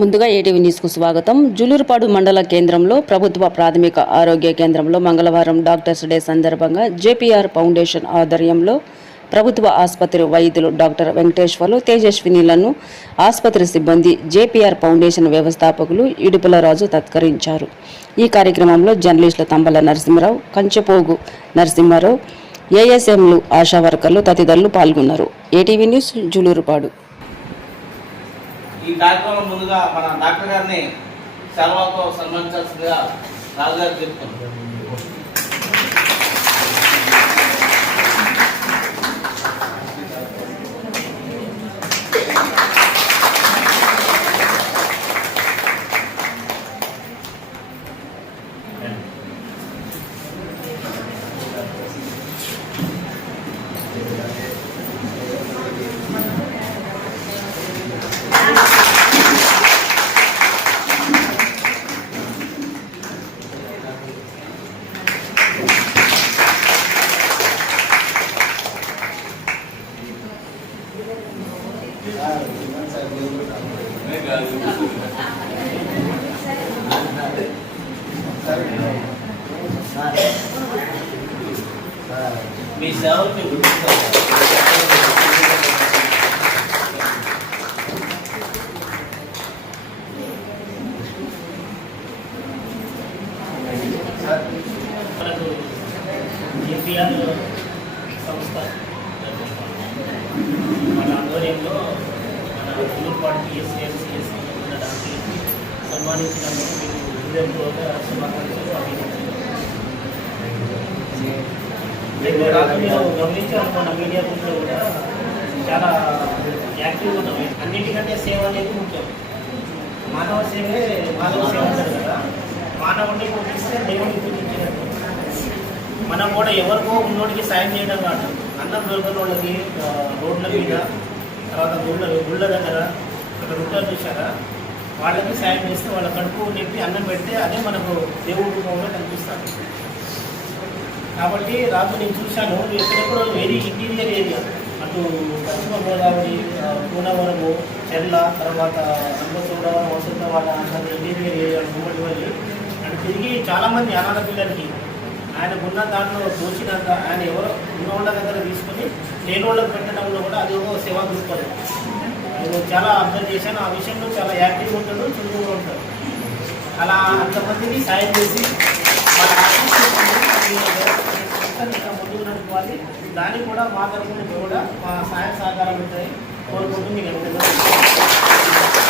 ముందుగా ఏటీవీ న్యూస్కు స్వాగతం. జులూరుపాడు మండల కేంద్రంలో ప్రభుత్వ ప్రాథమిక ఆరోగ్య కేంద్రంలో మంగళవారం డాక్టర్స్ డే సందర్భంగా జేపీఆర్ ఫౌండేషన్ ఆధ్వర్యంలో ప్రభుత్వ ఆసుపత్రి వైద్యులు డాక్టర్ వెంకటేశ్వర్లు, తేజస్వినిలను ఆసుపత్రి సిబ్బంది, జేపీఆర్ ఫౌండేషన్ వ్యవస్థాపకులు ఇడుపులరాజు తత్కరించారు. ఈ కార్యక్రమంలో జర్నలిస్టులు తంబల నరసింహరావు, కంచెపోగు నరసింహారావు, ఏఎస్ఎంలు, ఆశా వర్కర్లు తదితరులు పాల్గొన్నారు. ATV news, Julurupadu. ఈ కార్యక్రమం ముందుగా మన డాక్టర్ గారిని సెలవుతో సన్మానించాల్సిందిగా రాజుగారు చెప్తున్నారు. మీ సేవలు మనకు జేపీఆర్ సంస్థ మన ఆధ్వర్యంలో మన జులూరుపాడు పిఎస్సిఎస్సిఎస్ ఉన్న డాక్టర్లకి సన్మానించినందుకు మీకు హృదయపూర్వక శుభాకాంక్షలు అభినందనలు. మీరు గమనించాలనుకున్న మీడియా గురించి కూడా చాలా యాక్టివ్గా ఉన్నాం. అన్నిటికంటే సేవ అనేది ముఖ్యం. మానవ సేవే మానవ సేవ ఉంటుంది కదా. మానవుడిని పూజిస్తే దేవుడిని పూజించినట్టు మనం కూడా ఎవరికో ఉన్నోడికి సాయం చేయడం కాదు. అన్నం దొరకని వాళ్ళకి రోడ్ల మీద, తర్వాత గుళ్ళ దగ్గర అక్కడ ఉంటారు చూసారా, వాళ్ళకి సాయం చేస్తే వాళ్ళ కడుపు నింపి అన్నం పెడితే అదే మనకు దేవుడి రూపంలో కనిపిస్తాడు. కాబట్టి రాజు నేను చూశాను, ఎక్కడెక్కడో వెరీ ఇంటీరియర్ ఏరియా, అటు పశ్చిమ గోదావరి, పూనవరము, చెర్ల, తర్వాత రంగచోడవరం, వసంతవాడ అంత ఇంటీరియర్ ఏరియా గుమ్మడి వెళ్ళి అటు తిరిగి చాలామంది అనాథ పిల్లలకి ఆయనకున్న దాంట్లో తోచినంత ఆయన ఎవరో ఉన్నోళ్ళ దగ్గర తీసుకొని లేనోళ్ళకి పెట్టడంలో కూడా అది ఒక సేవా దృక్పథం. నేను చాలా అబ్జర్వ్ చేశాను. ఆ విషయంలో చాలా యాక్టివ్గా ఉంటాడు, చురుకుగా ఉంటాడు. అలా అంతమందిని సాయం చేసి వాళ్ళ ఇంకా ముందుకు నడుపుకోవాలి. దానికి కూడా మా తరఫున కూడా మా సహాయ సహకారాలు ఉంటాయి కోరుకుంటూ మీకు